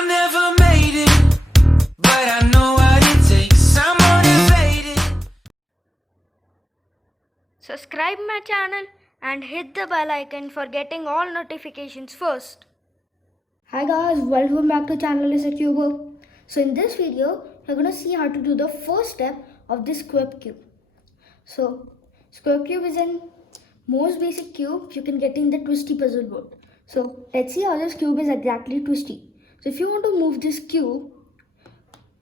I never made it, but I know what it takes. I'm motivated. Subscribe my channel and hit the bell icon for getting all notifications first. Hi guys, welcome back to channel is Skewb. So in this video, you're gonna see how to do the first step of this Skewb Cube. So Skewb Cube is an most basic cube you can get in the twisty puzzle board. So let's see how this cube is exactly twisty. So if you want to move this cube,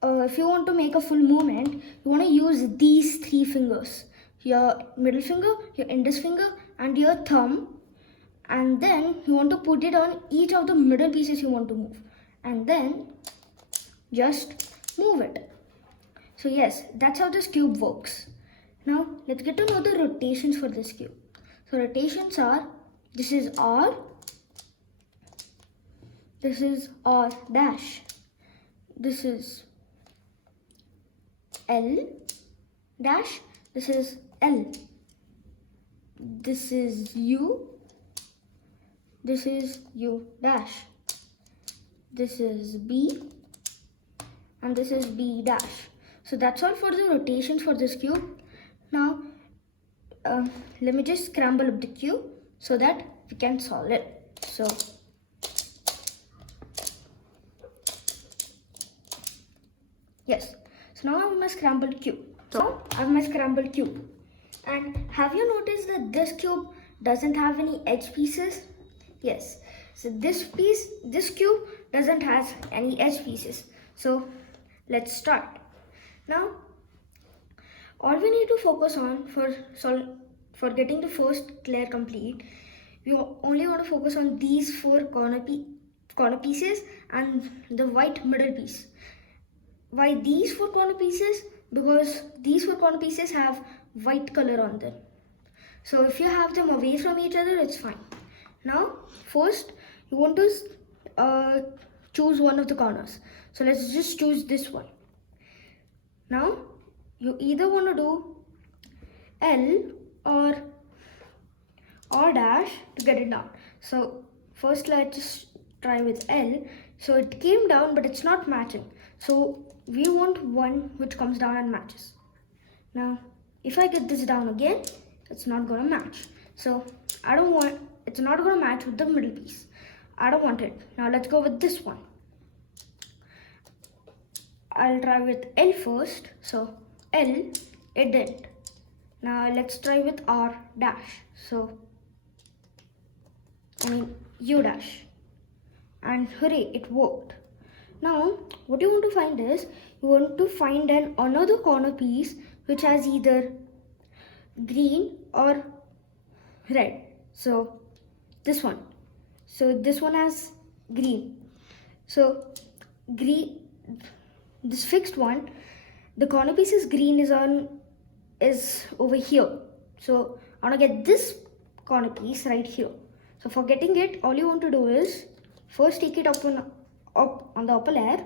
if you want to make a full movement, you want to use these three fingers: your middle finger, your index finger, and your thumb. And then you want to put it on each of the middle pieces you want to move, and then just move it. So yes, that's how this cube works. Now let's get to know the rotations for this cube. So rotations are, this is R, this is R dash, this is L dash, this is L, this is U, this is U dash, this is B, and this is B dash. So that's all for the rotations for this cube. Now let me just scramble up the cube so that we can solve it. So yes, so now I have my scrambled cube. So I have my scrambled cube. And have you noticed that this cube doesn't have any edge pieces? Yes, so this cube doesn't have any edge pieces. So let's start. Now all we need to focus on for getting the first layer complete, we only want to focus on these four corner pieces and the white middle piece. Why these four corner pieces? Because these four corner pieces have white color on them. So if you have them away from each other, it's fine. Now first you want to choose one of the corners. So let's just choose this one. Now you either want to do L or R dash to get it down. So first let's just try with L. So it came down but it's not matching. So we want one which comes down and matches. Now if I get this down again, it's not going to match. So it's not going to match with the middle piece. I don't want it. Now let's go with this one. I'll try with L first. So L, it didn't. Now let's try with R dash. So U dash. And hooray, it worked. Now what you want to find is, you want to find another corner piece which has either green or red. So this one. So this one has green. So green, this fixed one, the corner piece is green is over here. So I want to get this corner piece right here. So for getting it, all you want to do is first take it up on the upper layer,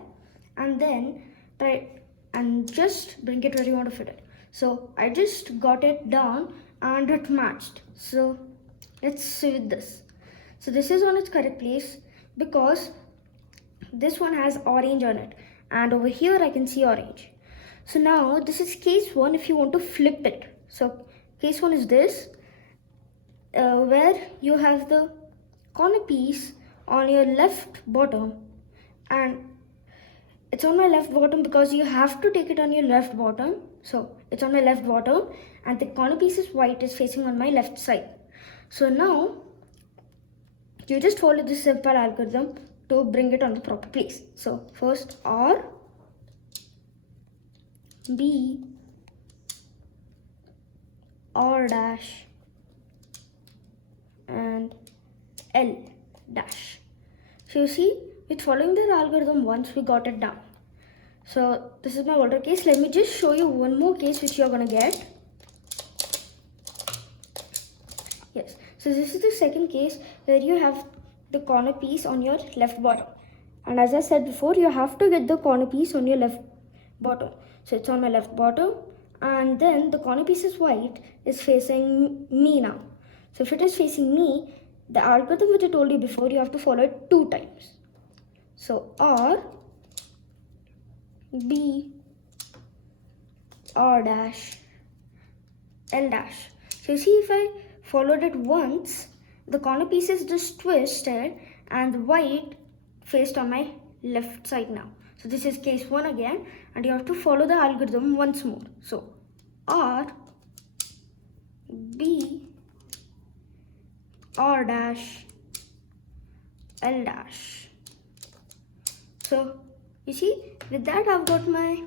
and then try and just bring it where you want to fit it. So I just got it down and it matched. So let's see with this. So this is on its correct place because this one has orange on it, and over here I can see orange. So now this is case 1 if you want to flip it. So case 1 is this, where you have the corner piece on your left bottom, and it's on my left bottom because you have to take it on your left bottom. So it's on my left bottom and the corner piece is white, is facing on my left side. So now you just follow this simple algorithm to bring it on the proper place. So first R, B, R dash, and L dash. So you see, with following this algorithm once, we got it down. So this is my older case. Let me just show you one more case which you're gonna get. Yes, so this is the second case where you have the corner piece on your left bottom, and as I said before, you have to get the corner piece on your left bottom. So it's on my left bottom, and then the corner piece is white, is facing me now. So if it is facing me, the algorithm which I told you before, you have to follow it 2 times. So R, B, R dash, L dash. So you see, if I followed it once, the corner pieces just twisted and the white faced on my left side now. So this is case 1 again, and you have to follow the algorithm once more. So R, B, R dash, L dash. So you see, with that I've got my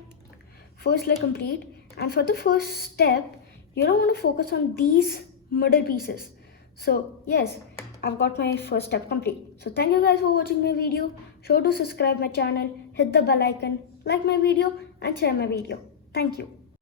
first leg complete. And for the first step, you don't want to focus on these middle pieces. So yes, I've got my first step complete. So thank you guys for watching my video. Sure to subscribe my channel, hit the bell icon, like my video and share my video. Thank you.